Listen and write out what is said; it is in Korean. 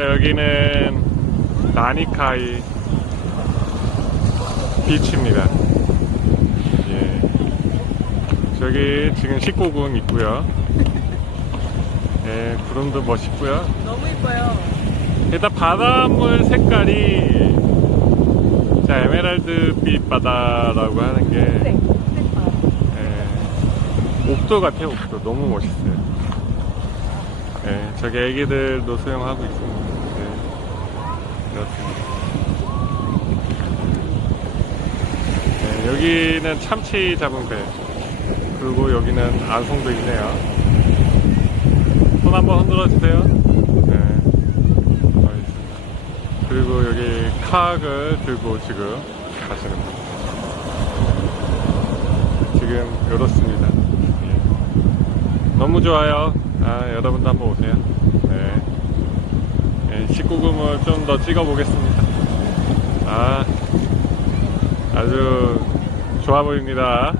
자, 여기는 나니카이 비치입니다. 예. 저기 지금 19군 있고요. 예, 구름도 멋있고요. 너무 이뻐요. 일단 바닷물 색깔이 자, 에메랄드빛 바다라고 하는 게 네. 예, 옥도 같아요, 옥도. 너무 멋있어요. 예, 저기 애기들도 수영하고 있습니다. 네, 그렇습니다. 예, 여기는 참치 잡은 배. 그리고 여기는 안송도 있네요. 손 한번 흔들어 주세요. 네. 그리고 여기 카악을 들고 지금 가시는 분. 지금 이렇습니다. 예. 너무 좋아요. 아, 여러분도 한번 오세요. 네. 예, 19금을 좀 더 찍어 보겠습니다. 아, 아주 좋아 보입니다.